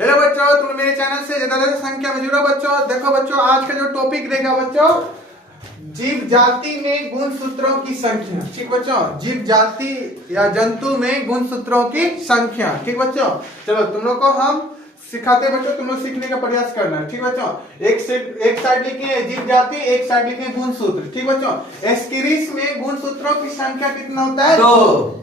Hello बच्चों, तुम मेरे चैनल से ज्यादा संख्या में जुड़ो बच्चों। देखो बच्चों, आज का जो टॉपिक रहेगा बच्चों, जीव जाति में गुणसूत्रों की संख्या। ठीक बच्चों, जीव जाति या जंतु में गुणसूत्रों की संख्या। ठीक बच्चों, चलो तुम लोग को हम सिखाते बच्चों, तुम लोग सीखने का प्रयास करना। ठीक बच्चों, एक साइड लिखिए जीव जाति, एक साइड लिखिए गुणसूत्र। ठीक बच्चों, एस्केरिस में गुणसूत्रों की संख्या कितना होता है? 2।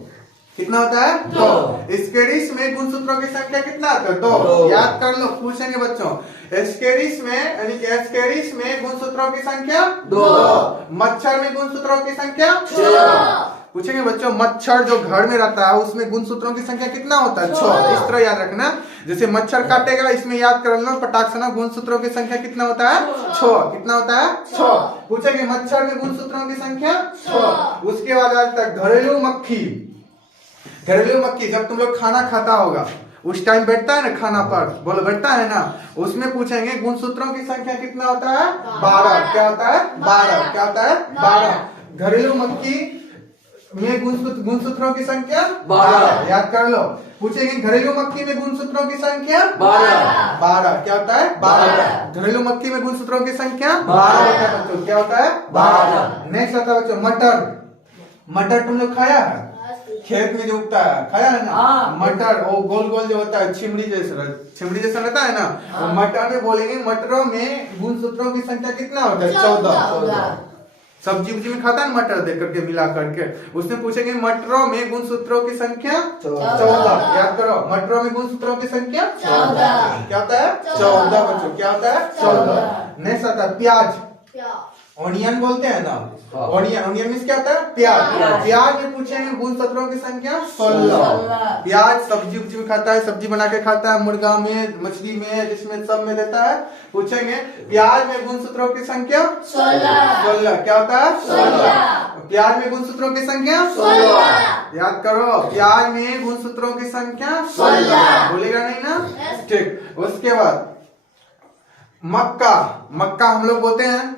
कितना होता है? 2। एस्केरिस में गुणसूत्रों की संख्या कितना होता है? 2। याद कर लो, पूछेंगे बच्चों। एस्केरिस में यानी कि एस्केरिस में गुणसूत्रों की संख्या 2। मच्छर में गुणसूत्रों की संख्या 6। पूछेंगे बच्चों, मच्छर जो घर में रहता है उसमें गुणसूत्रों की संख्या कितना होता है? 6। इस तरह याद रखना, जैसे मच्छर काटेगा इसमें याद कर लो पटाख से ना, गुणसूत्रों की संख्या कितना होता है? 6। कितना होता है? 6। पूछेंगे मच्छर में गुणसूत्रों की संख्या 6। उसके बाद आता है घरेलू मक्खी। घरेलू मक्खी जब तुम लोग खाना खाता होगा उस टाइम बैठता है ना खाना पर, बोलो बैठता है ना, उसमें पूछेंगे गुणसूत्रों की संख्या कितना होता है? 12। क्या होता है? 12। क्या होता है? 12। घरेलू मक्खी में गुणसूत्रों की संख्या 12। याद कर लो। पूछेंगे घरेलू मक्खी में गुणसूत्रों की संख्या 12। 12। क्या होता है? 12। घरेलू मक्खी में गुणसूत्रों की संख्या 12 होता है बच्चों। क्या होता है? 12। नेक्स्ट आता है बच्चों मटर। मटर तुम लोग खाया है? खेत में जो उगता है, खाया है ना? मटर वो गोल गोल जो होता है, छिमड़ी जैसा रहता है ना। मटर में बोलेंगे मटरों में गुणसूत्रों की संख्या कितना होता है? 14। सब्जी उब्जी में खाता है मटर देख करके मिला करके, उसने पूछेंगे मटरों में गुणसूत्रों की संख्या 14। याद करो, मटरों में गुणसूत्रों की संख्या 14। क्या होता है? 14 बच्चों। क्या होता है? 14। नेक्स्ट आता है प्याज। ऑनियन बोलते हैं ना, ऑनियन मीन्स क्या होता है? प्याज। प्याज में पूछेंगे गुणसूत्रों की संख्या 16। प्याज सब्जी उब्जी में खाता है, सब्जी बना के खाता है, मुर्गा में, मछली में, जिसमें सब में देता है। पूछेंगे प्याज में गुणसूत्रों की संख्या 16। क्या होता है? 16। प्याज में गुणसूत्रों की संख्या 16। याद करो, प्याज में गुणसूत्रों की संख्या 16। बोलेगा नहीं ना? ठीक। उसके बाद मक्का। मक्का हम लोग बोलते हैं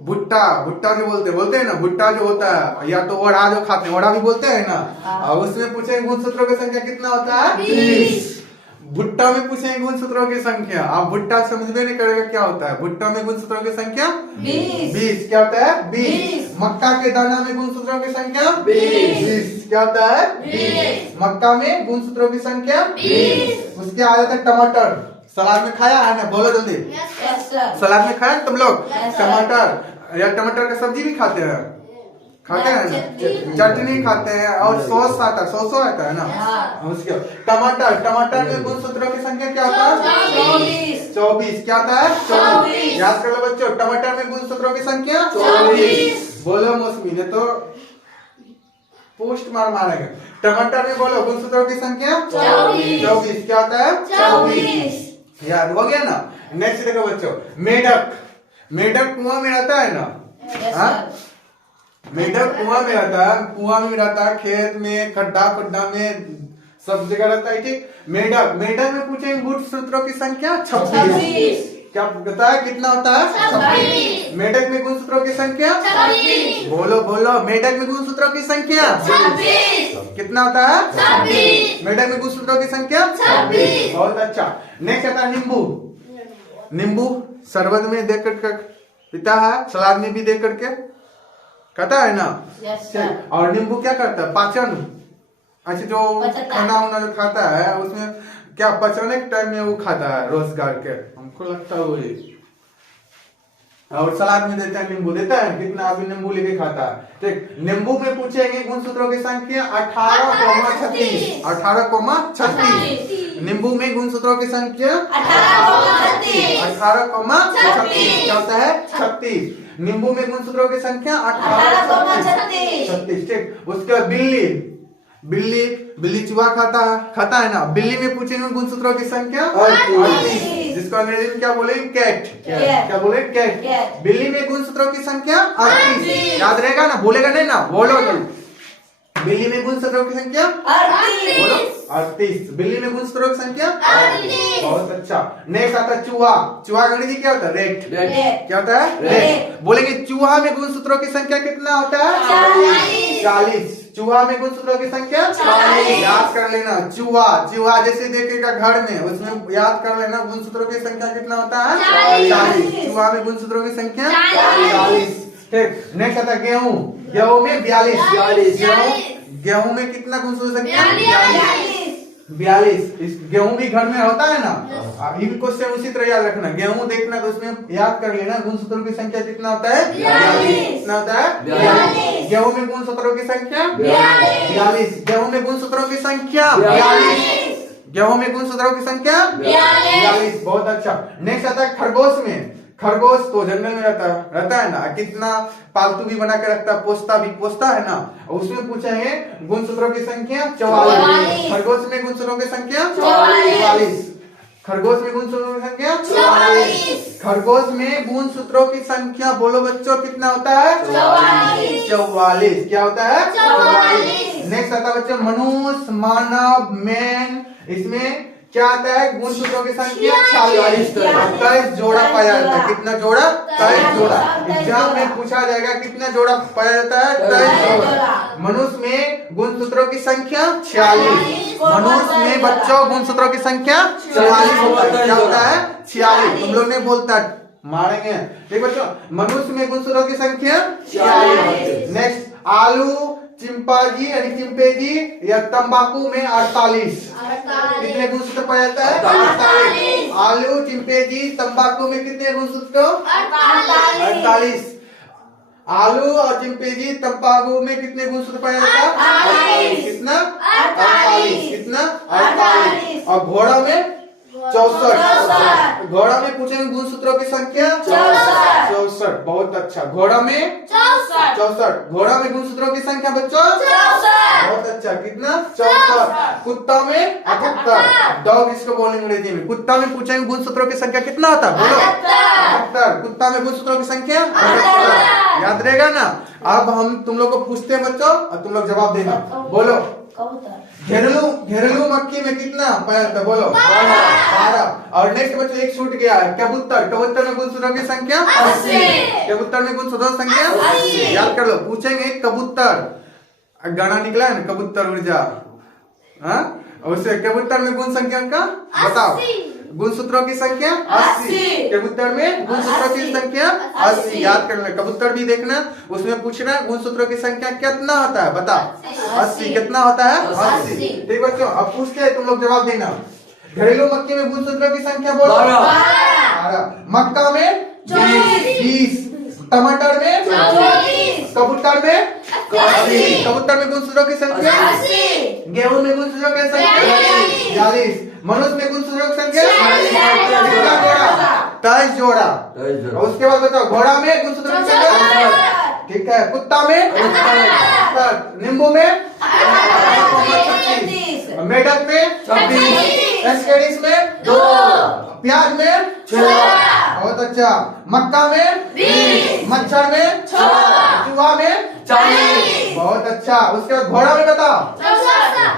भुट्टा। भुट्टा जो बोलते हैं ना, भुट्टा जो होता है, या तो ओढ़ा जो खाते हैं, ओढ़ा भी बोलते हैं ना। और उसमें पूछेंगे गुणसूत्रों की संख्या कितना होता है? 20। भुट्टा में पूछेंगे गुणसूत्रों की संख्या। आप भुट्टा समझबे नहीं करेगा क्या होता है। भुट्टा में गुणसूत्रों की संख्या 20। क्या होता है? 20। मक्का के दाना में गुणसूत्रों की संख्या 20। क्या होता है? 20। मक्का में गुणसूत्रों की संख्या 20। उसके आ जाता है टमाटर। सलाद में खाया है ना? बोलो जल्दी। सलाद में खाया तुम लोग? टमाटर या टमाटर का सब्जी भी खाते हैं? खाते हैं ना? चटनी खाते हैं और सॉस आता है, सॉस आता है ना। उसके टमाटर में गुणसूत्रों की संख्या क्या होता है? 24। क्या होता है? 24। याद कर लो बच्चों, टमाटर में गुणसूत्रों की संख्या 24। बोलो मौसमी ने तो पोस्ट मारेंगे। टमाटर में बोलो गुणसूत्रों की संख्या 24। क्या होता है? 24। याद हो गया ना? नेक्स्ट देखो बच्चों, मेढक। मेढक कुआं में रहता है ना? मेढक कुआं में रहता है, कुआं में रहता है, खेत में, खड्डा में, सब जगह रहता है। ठीक। मेढक में पूछेंगे गुणसूत्रों की संख्या 26। क्या पता है कितना होता है? 26। मेढक में गुणसूत्रों की संख्या 26। बोलो मेढक में गुणसूत्रों की संख्या 26। कितना होता है? 26। मेढक में गुणसूत्रों की संख्या 26। बहुत अच्छा। नेक्स्ट आता है नींबू। नींबू शरबत में दे कर पीता है, सलाद में भी दे करके खाता है ना। और नींबू क्या करता है? पाचन। अच्छा, जो खाना वाना जो खाता है उसमें क्या पचने के टाइम में वो खाता है, रोजगार के, हमको लगता है वही। और सलाद में देता है, नींबू देता है। कितना आदमी नींबू लेके खाता है? ठीक। नींबू में पूछेंगे गुणसूत्रों की संख्या 18,36। 18,36। नींबू में गुणसूत्रों की संख्या 18,36। क्या होता है? 36। नींबू में गुणसूत्रों की संख्या 18,36। ठीक। उसके बाद बिल्ली चूहा खाता है ना। बिल्ली में पूछेंगे गुणसूत्रों की संख्या 38, जिसको अंग्रेजी में क्या बोले? कैट। क्या बोले? कैट। बिल्ली में गुणसूत्रों की संख्या 38। याद रहेगा ना? भूलेगा नहीं ना? बोलो जल्दी। बिल्ली में गुणसूत्रों की संख्या 38। बिल्ली में गुणसूत्रों की संख्या 38। बहुत अच्छा। नेक्स्ट आता है चूहा। चूहा अंग्रेजी क्या होता है? रेट। क्या होता है? रेट। बोलेंगे चूहा में गुणसूत्रों की संख्या कितना होता है? 40। 40। चूहा में गुणसूत्रों की संख्या 40। याद कर लेना। चूहा चूहा जैसे देखेगा घर में, उसमें याद कर लेना गुणसूत्रों की संख्या कितना होता है 40। चूहा में गुणसूत्रों की संख्या 40। ठीक। नेक्स्ट आता है गेहूं। गेहूं में 42। गेहूं में कितना गुणसूत्र संख्या 42। इस गेहूं भी घर में होता है ना। अभी भी क्वेश्चन उसी तरह याद रखना। गेहूं देखना तो उसमें याद कर लेना गुणसूत्रों की संख्या कितना होता है 42। कितना होता है 42। गेहूं में गुणसूत्रों की संख्या 42। गेहूं में गुणसूत्रों की संख्या 42। गेहूं में गुणसूत्रों की संख्या 42। बहुत अच्छा। नेक्स्ट आता है खरगोश में। खरगोश तो जंगल में रहता है ना, कितना पालतू भी बना के रखता है, पोसता है ना। उसमें पूछा है गुणसूत्रों की संख्या 44। खरगोश में गुणसूत्रों की संख्या 44। खरगोश में गुणसूत्रों की संख्या 44। खरगोश में गुणसूत्रों की संख्या बोलो बच्चों कितना होता है 44। क्या होता है 44। नेक्स्ट आता है बच्चों मनुष्य, मानव, मैन। इसमें क्या आता है गुणसूत्रों की संख्या 46। 23 जोड़ा पाया जाता है। कितना जोड़ा 23 जोड़ा। एग्जाम में पूछा जाएगा कितना जोड़ा पाया जाता है 23 जोड़ा। मनुष्य में गुणसूत्रों की संख्या 46। मनुष्य में बच्चों गुणसूत्रों की संख्या 46 क्या होता है 46। तुम लोग ने बोलता मारेंगे। ठीक बच्चों, मनुष्य में गुणसूत्रों की संख्या 46। नेक्स्ट आलू, चिंपांजी यानी चिंपैंजी या तंबाकू में 48। कितने गुणसूत्र पाया जाता है 48। आलू, चिंपैंजी, तंबाकू में कितने गुणसूत्र 48। आलू और चिंपैंजी तंबाकू में कितने गुणसूत्र पाया जाता है कितना 48। कितना 48। और घोड़ा में 64। घोड़ा में पूछेंगे गुणसूत्रों की संख्या 64। बहुत अच्छा। घोड़ा में 64। घोड़ा में गुणसूत्रों की संख्या बच्चों 64। बहुत अच्छा। कितना 64। कुत्ता में 78। डॉग इसको बोलेंगे अंग्रेजी में। कुत्ता में पूछेंगे गुणसूत्रों की संख्या कितना होता है बोलो 78। कुत्ता में गुणसूत्रों की संख्या 78। याद रहेगा ना। अब हम तुम लोग को पूछते हैं बच्चों और तुम लोग जवाब देना। बोलो घेरेलू मक्खी में कितना पाया जाता है बोलो 12। और नेक्स्ट बच्चों एक छूट गया है कबूतर में गुणसूत्रों की संख्या 80। कबूतर में गुणसूत्रों की संख्या 80। याद कर लो। पूछेंगे कबूतर गाना निकला है ना कबूतर उड़ जा, उससे कबूतर में गुण संख्या का बताओ। गुणसूत्रों की संख्या 80। कबूतर में गुणसूत्रों की संख्या 80। याद कर लेना। कबूतर भी देखना, उसमें पूछना गुणसूत्रों की संख्या कितना होता है बता 80। कितना होता है 80। ठीक बच्चों, अब पूछते हैं तुम लोग जवाब देना। घरेलू मक्खी में गुणसूत्रों की संख्या बोलो 12। मक्का में 20। टमाटर में 40। कबूतर में 80। कबूतर में गुणसूत्रों की संख्या 80। गेहूं में गुणसूत्रों की संख्या 40। मनुष्य में गुणसूत्रों की संख्या कितना जोड़ा 23 जोड़ा। और उसके बाद बताओ घोड़ा में गुणसूत्रों की संख्या ठीक है। कुत्ता में नींबू में 25। मेढक में 26। एस्केडिस में 2। प्याज में 6। बहुत अच्छा। मक्का में 20। मच्छर में 6। चूहा में 40। बहुत अच्छा। उसके बाद घोड़ा में बताओ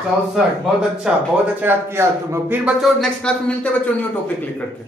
64। बहुत अच्छा। बहुत अच्छा याद किया तुम लोग। फिर बच्चों नेक्स्ट क्लास में मिलते हैं बच्चों न्यू टॉपिक लेकर के।